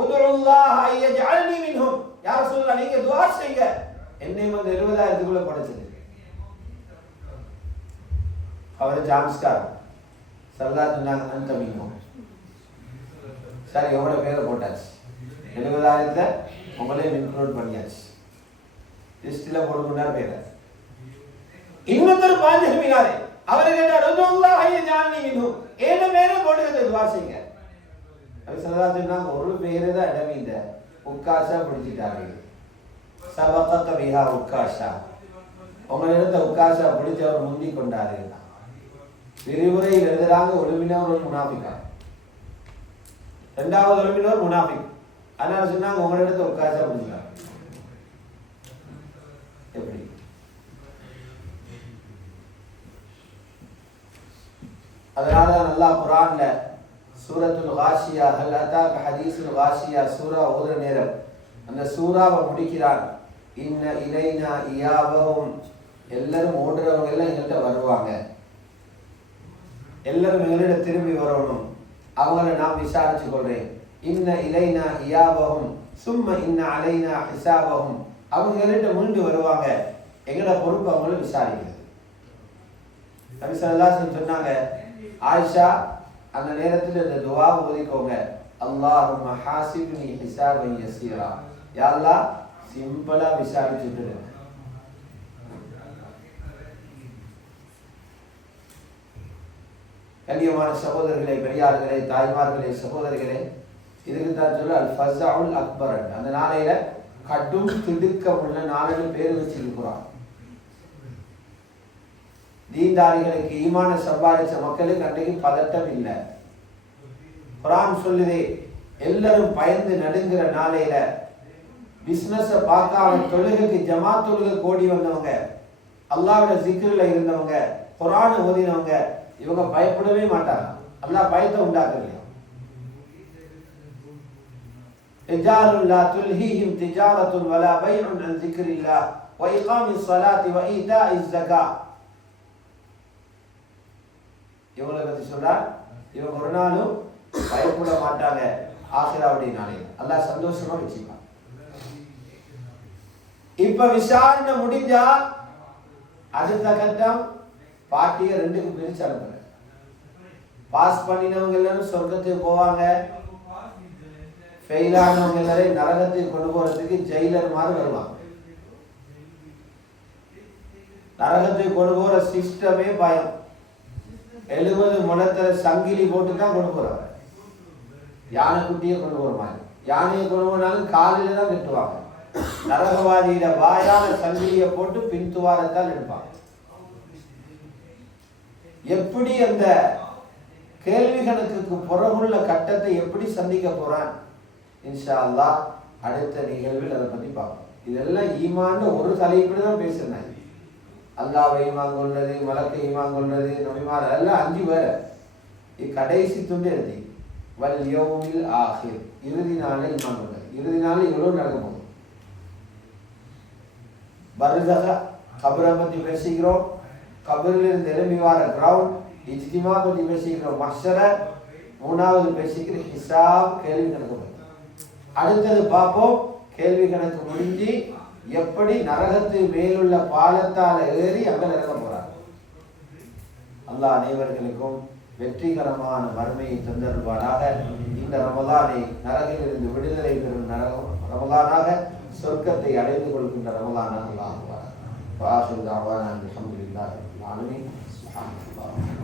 உதுல்லாஹ ஐயஜஅல்னி மின்ஹும், யா ரசூலல்லாஹ் நீங்க துஆ செய்யுங்க என்னை வந்து 70,000க்குள்ள படைச்சது. அவர் ஜாம்ஸ்கார் சல்லல்லாஹு அலைஹி அந்த மின்ஹும். சரி, எவ்வளவு பேரை போட்டாச்சு, 70,000ல உங்களே இன்க்ளூட் பண்ணியாச்சு. லிஸ்ட்ல போடுறார் பேர. இன்னொருத்தர் பாஞ்சு மீனாரே அவரை கேட்டார், உதுல்லாஹ ஐயஜஅல்னி மின்ஹும், ஏன மேல போடுங்க துஆ செய்யுங்க. அது சல்லல்லாஹு ஒரு பேரே தான் இடமிந்த உக்காஷா பிடிச்சிட்டாரு. சபகத பிஹா உக்காஷா, உங்களிடத்த உக்காஷா பிடிச்சு அவர் முந்தி கொண்டாரு. விரிவுரையில் எழுதுறாங்க, ஒழுமினவர் ஒரு முனாஃபிகா, இரண்டாவது ஒழுமினவர் முனாஃபிக். அதனால சொன்னாங்க உங்களிடத்த உக்காஷா பிடிச்சார். எப்படி? அதனால அல்லாஹ் குர்ஆன்ல சூரத்துல் காஷியா, ஹல் அதாக ஹதீஸுல் காஷியா சூரா ஓதுற நேரம் அந்த சூராவை முடிக்கிறான். இன்ன இலைனா இயாபஹும், எல்லாரும் ஓடுறவங்க எல்லாம் எங்கள்கிட்ட வருவாங்க, எல்லாரும் எங்களிட திரும்பி வரணும், அவங்கள நான் விசாரிச்சு கொள்றேன். இன்ன இலைனா இயாபஹும் சும்ம இன்ன அலைனா ஹிசாபஹும், அவங்க எங்கள்கிட்ட மீண்டு வருவாங்க, எங்களோட பொறுப்பு அவங்கள விசாரிக்கிறது. நபி ஸல்லல்லாஹு அலைஹி வஸல்லம் சொன்னாங்க, ஆயிஷா அந்த நேரத்தில் இந்த துஆவை ஓதிக்கோங்க, அல்லாஹும்ம ஹாசிப்னி ஹிசாபன் யஸீரா, யா அல்லாஹ் சிம்பிளா விசாரிச்சுட்டு. கண்ணியமான சகோதரர்களே, பெரியார்களே, தாய்மார்களே, சகோதரிகளே, இதுக்கு தான் சொல்ல அல் ஃபஸஉல் அக்பர். அந்த நாளையில கடும் திடுக்கமுள்ள நாளில் பேர் வச்சிருக்கிறான். தீன்தாரிகளுக்கு ஈமான சம்பாதிச்ச மக்களுக்கு அன்றைக்கு பதட்டம் இல்லை. குர்ஆன் சொல்லுதே, எல்லாரும் பயந்து நடுங்கிற நாளையில பிசினஸ பார்க்காம தொழுகைக்கு ஜமாத் தொழுகை கோடி வந்தவங்க, அல்லாஹ்வோட ஜிக்ருல இருந்தவங்க, குர்ஆன் ஓதினவங்க, இவங்க பயப்படவே மாட்டாங்க. அல்லாஹ் பயத்தை உண்டாக்குறீங்க. ரிஜாலுன் லா துல்ஹீஹிம் திஜாரத்துன் வலா பைஉன் அன் ஸிக்ரில்லாஹ் வ இகாமிஸ் ஸலாத்தி வ ஈதாஇஸ் ஸகாத். இவங்களை பத்தி சொல்றார், இவங்க ஒரு நாளும் பயப்பட மாட்டாங்க. ஆகிராவுடைய நாளையில் அல்லாஹ் சந்தோஷமா வச்சுப்பான். இப்ப விசாரணை முடிஞ்சா அடுத்த கட்டம் பார்ட்டியை ரெண்டுக்கு பிரிச்சு அனுப்புற. பாஸ் பண்ணினவங்க எல்லாரும் சொர்க்கத்துக்கு போவாங்க, ஃபெயில் ஆனவங்க எல்லாரையும் நரகத்துக்கு கொண்டு போறதுக்கு ஜெயிலர் மாதிரி வருவாங்க. நரகத்துக்கு கொண்டு போற சிஸ்டமே பயம். 70 முழத்துல சங்கிலி போட்டு தான் கொண்டு போறாங்க. யானை குட்டியை கொண்டு போற மாதிரி, யானையை கொண்டு போனாலும் காலில தான் கட்டுவாங்க. நரகவாதியில வாயால சங்கிலியை போட்டு பின் துவாரத்தால் எடுப்பாங்க. எப்படி அந்த கேள்வி கணக்குக்கு புறமுள்ள கட்டத்தை எப்படி சந்திக்க போறான், இன்ஷா அல்லாஹ் அடுத்த நிகழ்வில் அதை பத்தி பார்ப்போம். இதெல்லாம் ஈமான் ஒரு தலைப்பு தான் பேசுறேன். அல்லாஹ்வை ஈமான் கொண்டது, மலக்கை ஈமான் கொண்டது, நபிமார் எல்லாம் 5 பேர். கடைசி துண்டு எழுதி வல் யௌமில் ஆஹிர், இறுதி நாளை ஈமான் கொண்டது. இறுதி நாள் இவ்வளவு நடக்க போகுது. பர்ஸக கபரை பத்தி பேசிக்கிறோம், கபரில் இருந்து எழும்பி வார கிரவுண்ட், இஜ்திமா பத்தி பேசிக்கிறோம், மஹ்ஷர, 3வது பேசிக்கிற ஹிசாப், கேள்வி கணக்கு பத்தி. அடுத்தது பார்ப்போம், கேள்வி கணக்கு முடிஞ்சு எப்படி நரகத்து மேலுள்ள பாலத்தால ஏறி அங்க இறங்க போறார். அல்லாஹ் அனைவர்களுக்கும் வெற்றிகரமான மறுமையை தந்தருவாராக. இந்த ரமலானை நரகிலிருந்து விடுதலை பெறும் ரமலானாக, சொர்க்கத்தை அடைந்து கொள்கின்ற ரமலானாக அல்லாஹ் ஆவார். வாஹிர் தஅவானா அல்ஹம்துலில்லாஹி ரப்பில் ஆலமீன். சுப்ஹானல்லாஹ்.